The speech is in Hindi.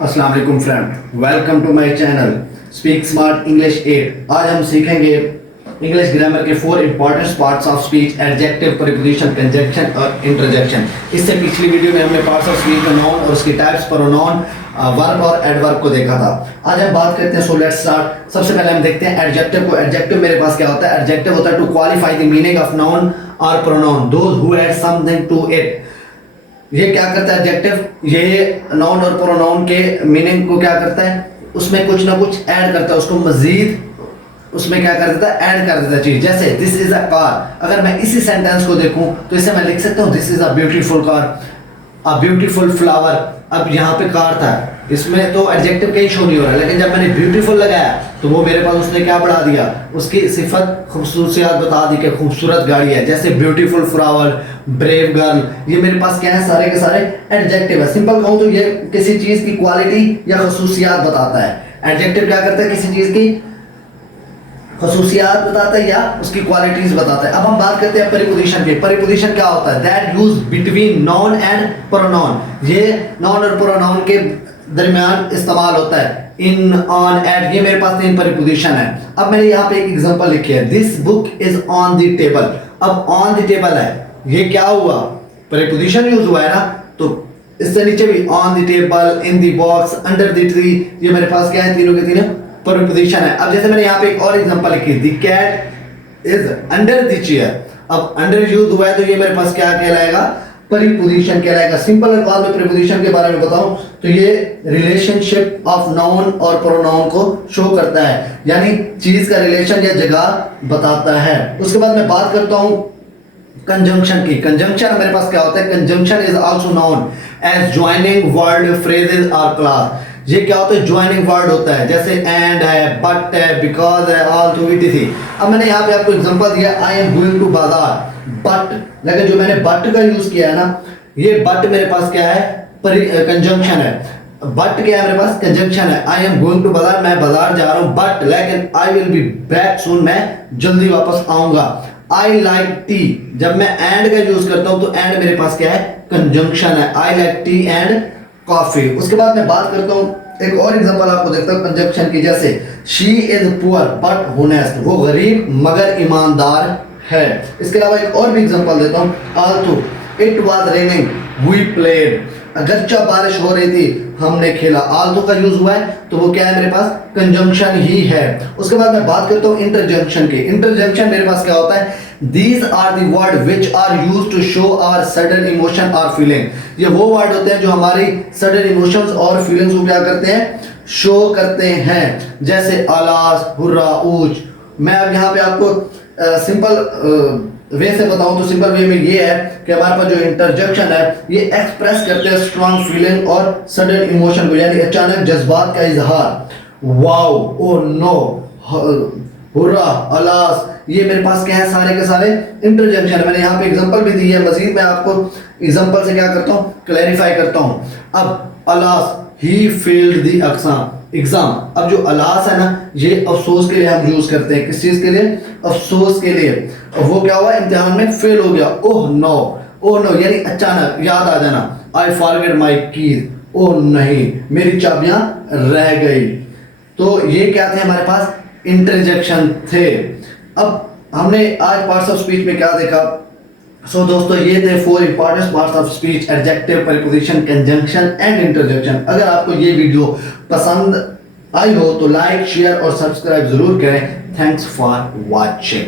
अस्सलाम वालेकुम friend, welcome to my channel speak smart English 8। आज हम सीखेंगे इंग्लिश ग्रामर के 4 important parts of speech: adjective, preposition, conjunction और इंटरजेक्शन। इससे पिछली वीडियो में हमने पार्ट्स ऑफ स्पीच में नाउन और उसकी टाइप्स, प्रोनाउन, वर्ब और एडवर्ब को देखा था। आज हम बात करते हैं, सो लेट्स स्टार्ट। सबसे पहले हम देखते हैं एडजेक्टिव को। एडजेक्टिव मेरे पास क्या होता है? एडजेक्टिव होता है to qualify the meaning of noun और pronoun, those who add something to it. ये क्या करता है एडजेक्टिव? ये नाउन और प्रोनाउन के मीनिंग को क्या करता है? उसमें कुछ ना कुछ ऐड करता है, उसको मजीद उसमें क्या कर देता है? ऐड कर देता है चीज। जैसे दिस इज अ कार, अगर मैं इसी सेंटेंस को देखूं तो इसे मैं लिख सकता हूं this is a beautiful car, a beautiful flower. अब यहाँ पे कार था, इसमें तो एडजेक्टिव कहीं शो नहीं हो रहा, लेकिन जब मैंने ब्यूटीफुल लगाया तो वो मेरे पास उसने क्या बढ़ा दिया? उसकी सिफत, खूबसूरत बता दी कि खूबसूरत गाड़ी है। जैसे ब्यूटीफुल फ्लावर, ब्रेव गर्ल, ये मेरे पास क्या है? सारे के सारे एडजेक्टिव है। सिंपल कहूँ तो ये किसी चीज की क्वालिटी या खसूसियात बताता है। एडजेक्टिव क्या करता है? किसी चीज की खसूसियात बताता है या उसकी क्वालिटीज बताता है। अब हम बात करते हैं प्रीपोजिशन की। प्रीपोजिशन क्या होता है? That use between noun and pronoun. ये नाउन और प्रोनाउन के दरमियान इस्तेमाल होता है। इन, ऑन, एट, ये मेरे पास 3 प्रीपोजिशन है। अब मैंने यहाँ पे एक एग्जांपल लिखी है, this book is on the table. अब ऑन द टेबल है, ये क्या हुआ? प्रीपोजिशन यूज हुआ है ना। तो इससे नीचे भी on the table, in the box, under the tree, ये मेरे पास क्या है? तीनों के तीनों प्रीपोजिशन है। अब जैसे मैंने यहाँ पे एक और एग्जांपल लिखी, the cat is under the chair. अब अंडर यूज हुआ है तो ये मेरे पास क्या कहलाएगा? प्रीपोजिशन कहलाएगा। सिंपल अल्फाज में प्रीपोजिशन के बारे में बताऊं तो ये रिलेशनशिप ऑफ नाउन और प्रोनाउन को शो करता है, यानी चीज का रिलेशन या जगह बताता है। उसके बाद मैं बात करता हूं कंजंक्शन की। कंजंक्शन मेरे पास क्या होता है? Conjunction is also known as joining word, phrases और क्लॉज। ये क्या होता है? ज्वाइनिंग वर्ड होता है, जैसे एंड है, बट है, बिकॉज है, ऑल्सो, इटीसी। अब मैंने यहाँ पे आपको एग्जांपल दिया, आई एम गोइंग टू बाजार, बट, लेकिन जो मैंने बट का यूज किया है ना, ये बट मेरे पास क्या है? कंजंक्शन है। बट क्या है मेरे पास? कंजंक्शन है। आई एम गोइंग टू बाजार, मैं बाजार जा रहा हूँ, बट लेकिन I will be back soon, मैं जल्दी वापस आऊंगा। आई लाइक टी, जब मैं एंड का यूज करता हूं तो एंड मेरे पास क्या है? कंजंक्शन है। I like T and coffee. उसके बाद मैं बात करता हूं, एक और एग्जांपल आपको देखता हूं कंजंक्शन की। जैसे she is poor but honest, वो गरीब मगर ईमानदार है। इसके अलावा एक और भी एग्जांपल देता हूं, also it was raining we played, अगरचा बारिश हो रही थी हमने खेला। आल्सो का यूज हुआ है तो वो क्या है मेरे पास? कंजंक्शन ही है। उसके बाद मैं बात करता हूँ इंटरजेक्शन की। इंटरजेक्शन मेरे पास क्या होता है? These are the word which are used to show our sudden emotion or feeling। ये वो वर्ड होते हैं जो हमारी sudden emotions और feelings को क्या करते हैं? शो करते हैं। जैसे अलास, हुर्रा, ऊच। मैं अब यहाँ पे आपको सिंपल वे से बताऊं तो सिंपल वे में ये है कि हमारे पास जो इंटरजेक्शन है ये एक्सप्रेस करते हैं स्ट्रॉन्ग फीलिंग और सडन इमोशन को, यानी अचानक जज्बात का इजहार। Wow, oh no, hurrah, alas, ये मेरे पास क्या है? सारे के सारे इंटरजेक्शन है। मैंने यहाँ पे एग्जांपल भी दी है, मजीद मैं आपको एग्जांपल से क्या करता हूँ? क्लैरिफाई करता हूँ। अब alas, he failed the exam. अब जो अलास है ना, ये अफसोस के लिए हम यूज करते हैं। किस चीज के लिए? अफसोस के लिए। वो क्या हुआ? इम्तिहान में फेल हो गया। ओह नो, ओह नो यानी अचानक याद आ जाना। आई फॉरगेट माई कीज, ओह नहीं मेरी चाबियां रह गई। तो ये क्या थे? हमारे पास इंटरजेक्शन थे। अब हमने आज पार्ट्स ऑफ स्पीच में क्या देखा? सो दोस्तों, ये थे 4 important parts of speech: adjective, preposition, conjunction and interjection. अगर आपको ये वीडियो पसंद आई हो तो लाइक, शेयर और सब्सक्राइब जरूर करें। Thanks for watching.